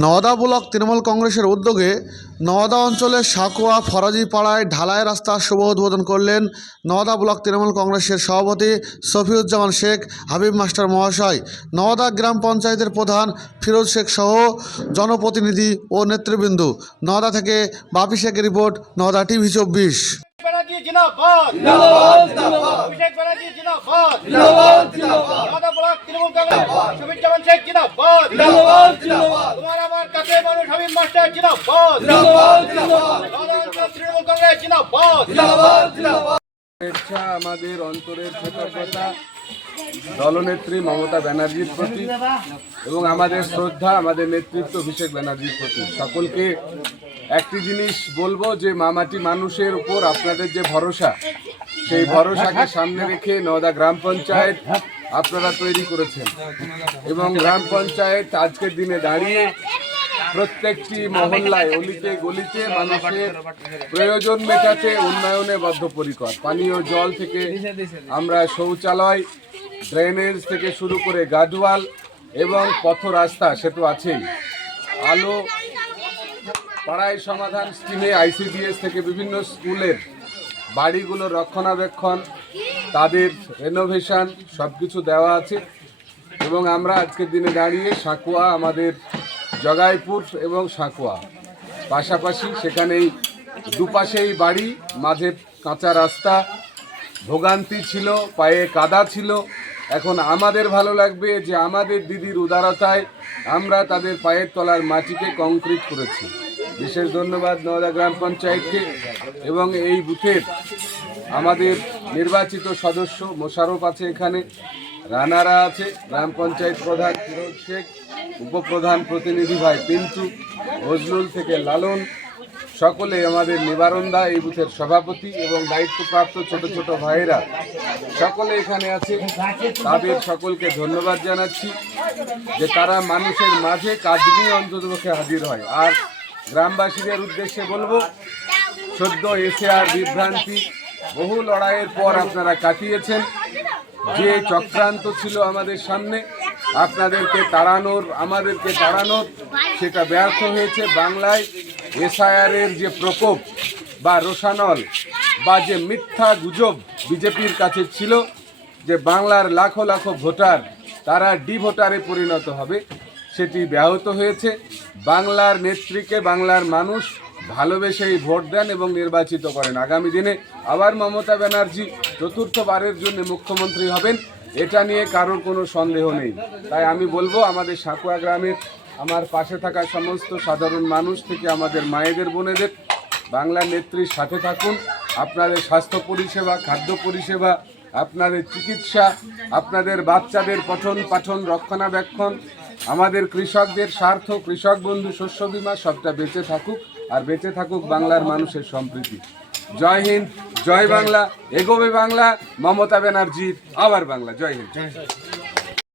Nowda block Trinamool কংগ্রেসের উদ্যোগে নওদা অঞ্চলের সাকুয়া ফরাজিপাড়ায় ঢালাই রাস্তার শুভ উদ্বোধন করলেন নওদা ব্লক তৃণমূল কংগ্রেসের সভাপতি শফিউজ্জামান শেখ হাবিব মাস্টার মহাশয়। নওদা গ্রাম পঞ্চায়েতের প্রধান ফিরোজ শেখ সহ জনপ্রতিনিধি ও নেতৃবৃন্দ। নওদা থেকে বাপি শেখের রিপোর্ট, নওদা টিভি 24। আমাদের অন্তরের কৃতজ্ঞতা দলনেত্রী মমতা ব্যানার্জির প্রতি এবং আমাদের শ্রদ্ধা আমাদের নেতৃত্ব অভিষেক ব্যানার্জির প্রতি। সকলকে একটি জিনিস বলবো যে মামাটি মানুষের উপর আপনাদের যে ভরসা, সেই ভরসাকে সামনে রেখে নওদা গ্রাম পঞ্চায়েত আপনারা তৈরি করেছেন এবং গ্রাম পঞ্চায়েত আজকের দিনে দাঁড়িয়ে প্রত্যেকটি মহল্লায় অলিতে গলিতে মানুষের প্রয়োজন মেটাতে উন্নয়নে বদ্ধপরিকর। পানীয় জল থেকে আমরা শৌচালয়, ড্রেনেজ থেকে শুরু করে গাডওয়াল এবং পথ রাস্তা সে তো আছেই। আলো, পাড়ায় সমাধান স্কিমে ICDS থেকে বিভিন্ন স্কুলের বাড়িগুলোর রক্ষণাবেক্ষণ, তাদের রেনোভেশন সব কিছু দেওয়া আছে এবং আমরা আজকের দিনে দাঁড়িয়ে সাকুয়া, আমাদের জগাইপুর এবং সাকুয়া পাশাপাশি, সেখানেই দুপাশেই বাড়ি, মাঝে কাঁচা রাস্তা, ভোগান্তি ছিল, পায়ে কাদা ছিল। এখন আমাদের ভালো লাগবে যে আমাদের দিদির উদারতায় আমরা তাদের পায়ের তলার মাটিকে কংক্রিট করেছি। বিশেষ ধন্যবাদ নওদা গ্রাম পঞ্চায়েতকে এবং এই বুথের আমাদের নির্বাচিত সদস্য মোশারফ আছে, এখানে রানারা আছে, গ্রাম পঞ্চায়েত প্রধান ফিরোজ শেখ, উপপ্রধান প্রতিনিধি ভাই পিন্টু, নজরুল থেকে লালন, সকলে আমাদের নিবারণদা এই বুথের সভাপতি এবং দায়িত্বপ্রাপ্ত ছোট ছোট ভাইয়েরা সকলে এখানে আছে। তাদের সকলকে ধন্যবাদ জানাচ্ছি যে তারা মানুষের মাঝে কাজ নিয়ে অন্ততপক্ষে হাজির হয়। আর গ্রামবাসীদের উদ্দেশ্যে বলবো, সদ্য এসআর বিভ্রান্তি বহু লড়াইয়ের পর আপনারা কাটিয়েছেন। যে চক্রান্ত ছিল আমাদের সামনে আপনাদেরকে তাড়ানোর, আমাদেরকে তাড়ানোর, সেটা ব্যর্থ হয়েছে। বাংলায় এসআইআরের যে প্রকোপ বা রোষানল বা যে মিথ্যা গুজব বিজেপির কাছে ছিল যে বাংলার লাখো লাখো ভোটার তারা ভোটারে পরিণত হবে, সেটি ব্যাহত হয়েছে। বাংলার নেত্রীকে বাংলার মানুষ ভালোবেসেই ভোট দেন এবং নির্বাচিত করেন। আগামী দিনে আবার মমতা ব্যানার্জি চতুর্থবারের জন্য মুখ্যমন্ত্রী হবেন, এটা নিয়ে কারোর কোনো সন্দেহ নেই। তাই আমি বলবো আমাদের সাকুয়া গ্রামের আমার পাশে থাকা সমস্ত সাধারণ মানুষ থেকে আমাদের মায়েদের, বোনেদের, বাংলার নেত্রীর সাথে থাকুন। আপনাদের স্বাস্থ্য পরিষেবা, খাদ্য পরিষেবা, আপনাদের চিকিৎসা, আপনাদের বাচ্চাদের পঠন পাঠন, রক্ষণাবেক্ষণ, আমাদের কৃষকদের স্বার্থ, কৃষক বন্ধু, শস্য বীমা সবটা বেঁচে থাকুক। আর বেঁচে থাকুক বাংলার মানুষের সম্প্রীতি। জয় হিন্দ, জয় বাংলা, এগোবে বাংলা, মমতা ব্যানার্জির আবার বাংলা। জয় হিন্দ।